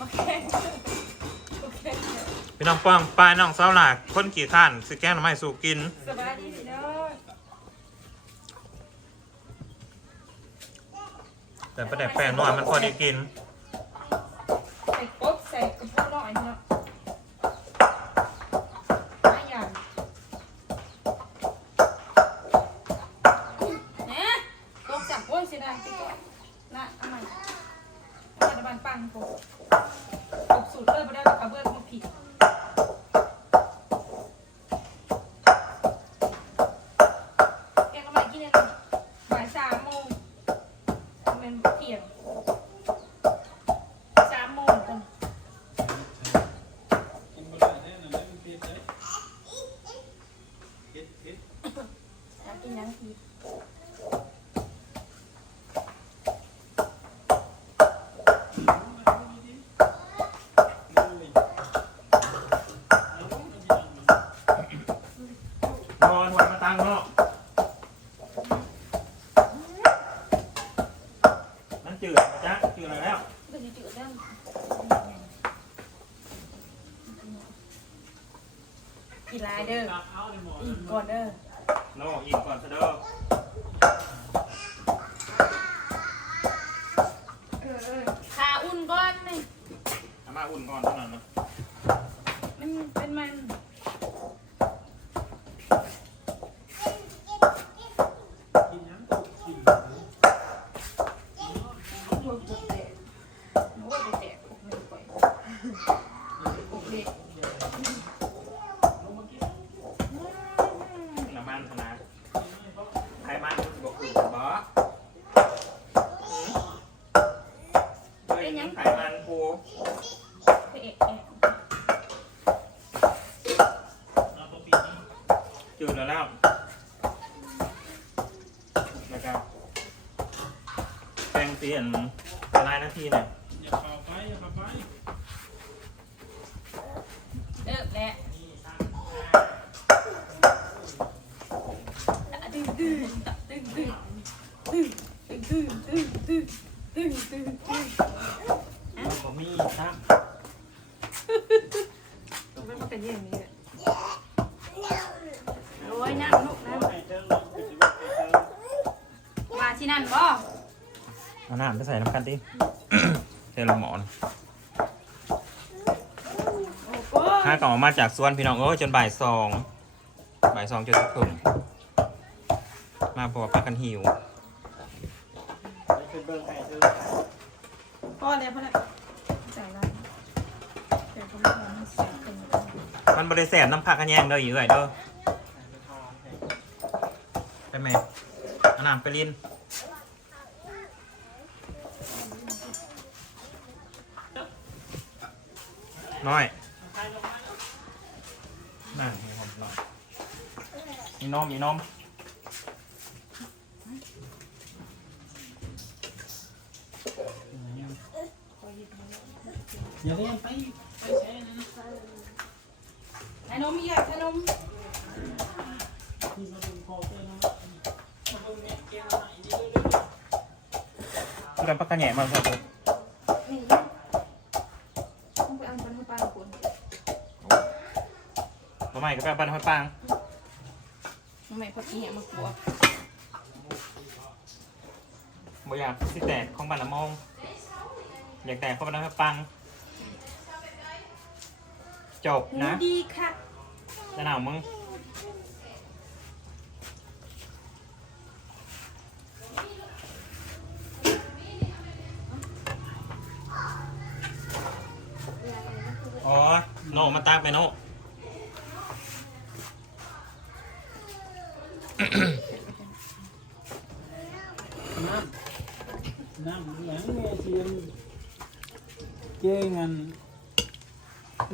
โอเค โอเค พี่น้องป้องปลายน้องเสาหลักคนขี่ข้านสิแกงหน่อไม้สู่กิน สบายดีพี่น้องแต่ประเด็กแป้งนวดมันพอดีกิน ใส่กบใส่กระเพาะหน่อยพี่น้องไม่อย่างเนี่ยกบจับโอ้ยเสียดายไปก่อนนะเอาใหม่เอาใหม่ตะบันปังกบกบ สูตรเลิศไปได้กับกระเบื้องมาผิดแกก็มากินเลยบ่ายสามโมงเป็นเที่ยงสามโมงคน กินบ่ได้แน่นอนมันเผ็ดเลยเผ็ดเผ็ด อยากกินยังที นอนวันมาตังเนาะมันจืดนะจ๊ะจืดอะไรแล้วก็จะจืดได้กินลายเด้อเอาในหม้ออีกก่อนเด้อ น้ำมันขนาไขมันมันจะบอกคือบ่ เฮ้ยไขมันกูพระเอกแอกเอาตัวปีนี้จืดแล้วแล้วแล้วก็แป้งเปลี่ยนละลายนาทีเนี่ยอย่าเป่าไปอย่าเป่าไป เลิกแล้ว ตึงตึงตึงตึงตึงตึงตึงตึงตึงตึงตึงบะหมี่ครับมันก็เป็นอย่างนี้แหละโอ้ยน้ำลูกน้ให้เทิงเลยคือสิว่าให้เทิงำมาที่นั่นบ่เอาน้ำไปใส่น้ำกันดิเทลงหมอนโอ้โหข้ากลับมาจากสวนพี่น้องเอ้ยจนบ่ายสองบ่ายสองจนถึง มาเพราะว่าปากันหิวให้เทิงเบิ่งให้เทิงพ่อแล้วพ่อแล้วใส่อะไรเดี๋ยวก็ไม่ทำใส่เป็นมันบริแสบน้ำผักกันแยงเด้ออยู่เลยเด้อไปไหมเอาน้ำไปลินน้อยนั่นให้ผมหน่อยมีนมมีนม อย่าเล่นไปไปแช่นะขนมอีกอะขนมที่มาดูคอเต้นนะมาดูเม็ดเกลือหนดีด้วยกันปักกันแหน่มาครับผมนี่ต้องไปเอามันไปกับคุณทำไมก็แปลบ้านห้อยปางทำไมพักนี้มากลัวบ่อยากสิแตกของบ้านละมอง อยากแตกของบ้านห้อยปางจบหนูนะดีค่ะจะหนาวมึง อ๋อ โนมาตากไปโนน้ำน้ำเหมือนแม่เชียนเก้งัน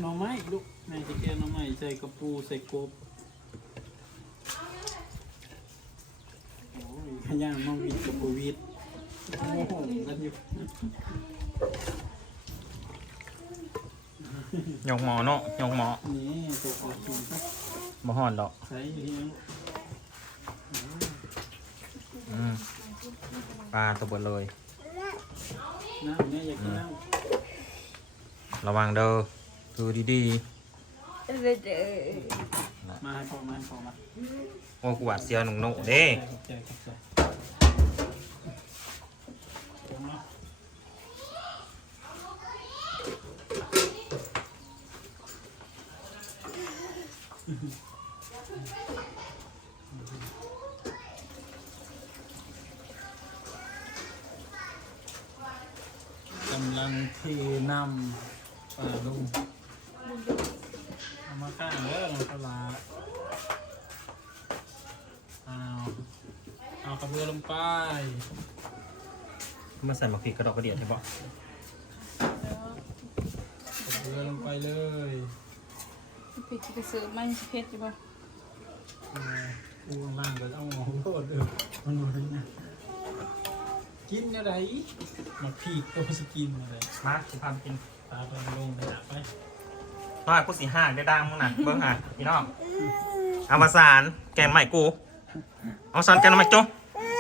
หน่อไม้ลูก แม่จะแก้หน่อไม้ใส่กระปูใส่กบโอ้ยขย่างมังวิดกระปูวิดโอ้โหกันอยู่ยกหมอโนยกหมอนี่ตัวขอกินครับบ่หอนดอกใส่เลี้ยงอืมปลาตัวเบดเลย น้ำเนี่ยอยากกินน้ำ ระวังเด้อดูดี มาให้พอมาให้พอมาๆโอ้กูหวาดเสียวหนุ่งโนเด้ขอบใจขอบใจเอามากำลังเทน้ำปลาลุงเอา มาข้างเด้อน้ำปลาร้าเอาเอากระเบือลงไป มาใส่หมะพริกกระดอกกระเดียดใช่ปะกระเบือลงไปเลยปิดไปซื้อไม่เพชรอยู่ป่ะเอาอูข้างล่างก็ต้องมองโทษเด้อมันบ่ได้นะกินอะไรมาพีกตัวสกินอะไรมาสิพามกินตาไปลงไปหนักไป น้อยกูสีห้างได้ดังมึงน่ะเบิ้งหาพี่น้องเอามาสานแกนใหม่กู เอาสานแกนใหม่จุ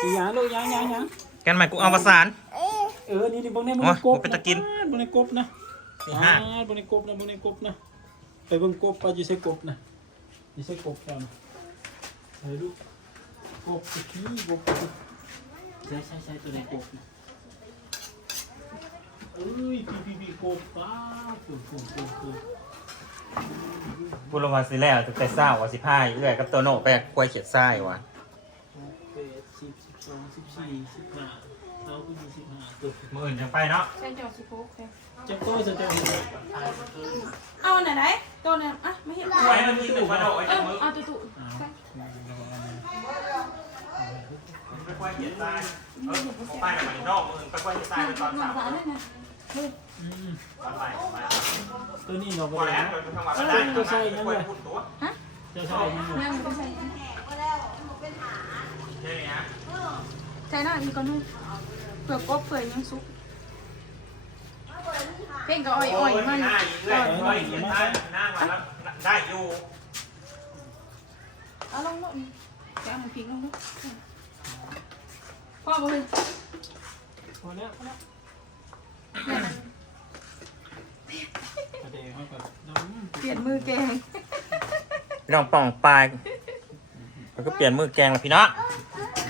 อีหยังลูกหยังหยังหยังแกนใหม่กูเอามาสานเออ นี่ดิบงในบงโอ้ในยกบบ่เป็นตะกิน บงในกบนะสี่ห้า อ่บงในกบนะบงในกบนะ ไปเบิ่งกบไปอยู่ใส่กบนะอยู่ใส่กบกันเฮ้ยลูกกบตะกี้กบใช่ใช่ใช่ตัวในกบนะเอ้ยปีปีปีกบป้าปุ๊บปุ๊บกบกบ บุรวาสิแล้วตั้งแต่เศร้าว่าสิพายเอื้อยกับโตโน่ไปกล้วยเขียดไส้ว่ะแปดสิบสิบสองสิบสี่สิบห้าเราก็มีสิบห้าตัวมืออื่นยังไปเนาะใช่เจ้าสิโพกเลยจะโต้จะเจอเหตุเอาไหนไหนตัวเนี่ยอะไม่เห็นกล้วยมันกินหนึ่งกระโดดไอ้เอเจ้าอมือเอาตัวตุอ้าวไปกล้วยเขียดไส้เออผมไปกับมันนอกมือไปกล้วยเขียดไส้เป็นตอนหเช้าวานเลยนะอืม ตัวนี้เราไปอแล้ววโดยทั้งวันไม่ได้กล้วยพุ่นตัวจะใช่ยังไงยังไม่ใช่ใช่ไหมฮะใช่น้ามีก่อนนู่นเปลือกกบเปลือกยังสุกเพ่งก็อ่อยอ่อยมันหน้อยกล้วยเขียดไส้หน้ามาแล้วได้อยู่เอาลงลูกนี่แกเอามันพริกลงลูกพ่อบอกเลยพอแล้วพอแล้วเนี่ย ประเดี๋ยวเขาก็น้ำเปลี่ยนมือแกงพี่น้องป่องปลายมันก็เปลี่ยนมือแกงแล้วพี่น้อง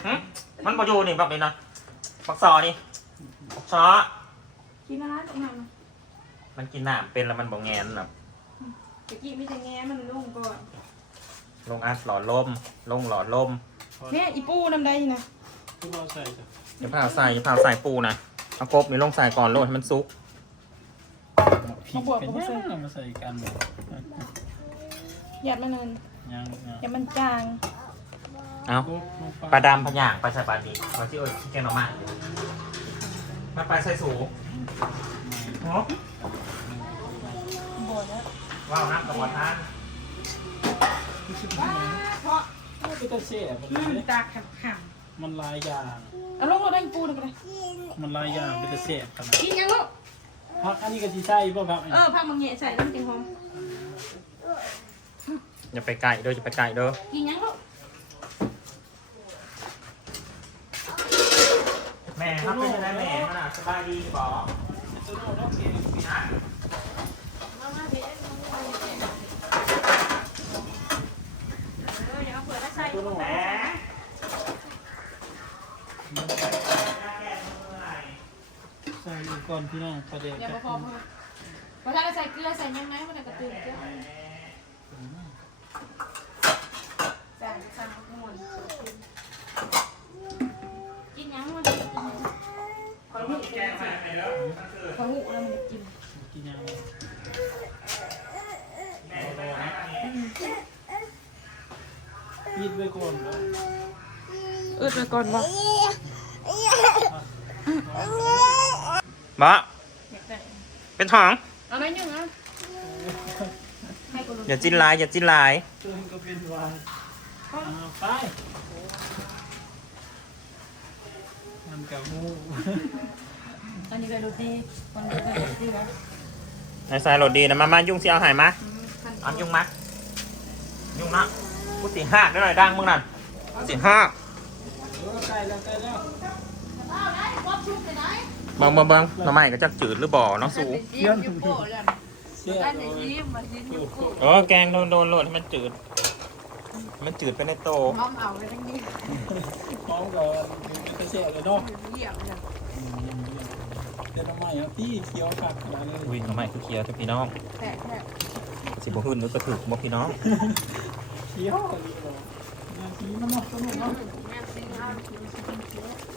หึมันประยูนี่แบบนี้นะปักซอนี่ปักซอกินอะไรตรงนั้นมันกินน้ำเป็นแล้วมันบ่แงนแบบตะกี้ไม่จะแง้มันลุ่งก่อนลงอัดหลอดลม ลงหลอดลมเนี่ยอีปูน้ำได้นะทุกเราใส่จ้ะอย่าพาใส่อย่าพาใส่ปูนะเอากบนี่ลงใส่ก่อนโลดให้มันซุก ผิดเป็นยังเรามาใส่กันหยัดมันเนินยังหยัดมันจางเอาปลาดำพะย่างไปใส่ปลาดีมาที่เอ้ยที่แกงหน่อไมามาไปใส่สูโอ้บ่แล้วว้าวนักกับวันนั้นว้าเพราะไม่เป็นตะเสียบอืมตาขับขับมันลายอย่างเอาลงเราได้ปูหนึ่งเลยมันลายอย่างเป็นตะเสียบขนาดกินยังลูก พักอันนี้ก็จีใช่ป่ะครับเออผักมังเงะใส่น้ำกินหอมอย่าไปไกลเด้ออย่าไปไกลเด้อกินยังลูกแม่ครับเป็นยังไงแม่มันอะสบายดีบอนะ มามาเด็ดเอออย่าเอาเปิดแล้วใส่ ตัวโน้ แหม ใส่ อีกก่อนพี่น้องประเดี๋ยวอย่าจะมาพอเพิ่มพอถ้าเราใส่เกลือใส่ยังไงมันกระตุ้นเกลือใส่ใส่หมดกินยังมันกินยังขอหูแกงใส่ไปแล้วขอหูแล้วมันกินกินยังปิดไว้ก่อนแล้วอึดไปก่อนวะ บะอยากได้เป็นท้อง เอาไหมหนึ่งอะให้กูรู้อย่าจิ้นลาย อย่าจิ้นลาย ตัวนี้ก็เป็นวายอ่าไปมันกับมูตอนนี้ก็ดูดีคนนี้ก็ดูดีแล้วไอ้สายโหลดดีนะมามายุ่งสิเอาหายมาคันอันยุ่งมายุ่งนะกูสีหักได้หน่อยดังมึงนั่นสีหัก เออใกล้แล้วใกล้แล้วเบิ่ งเบิ่งเบิ่งหน้ำใหม่ก็จักจืดหรือบ่อน้องสู เยี่ยมโป้เลยสียอันเลนี้ยยิ้มมายิ้มอยู่กูโอ้แกงโดนโดนโหลดให้มันจืด มันจืดไปในโตมอมเอาไปทั้งนี้พร้อมกับกระเสียเลยเนาะเยี่ยมเลยเดี๋ยวทำไมอะพี่เคี้ยวขัดอะไรเลยอุ้ยทำไมคือเคี้ยวทุกพี่น้อง แต่แค่สิบ่หื้นหรือกระถึกบ่พี่น้อง เคี้ยวอะไรหรอนาทีมันเนาะสนุกเนาะ แม่ซื้อเอาซื้อซื้อซื้อ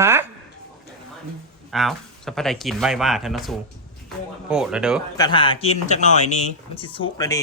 ฮะ อ้าวสะพะไดกินไว้ว่าธนสู โหดแล้วเด้อกระถากินจักหน่อยนี่มันสิสุกแล้วดี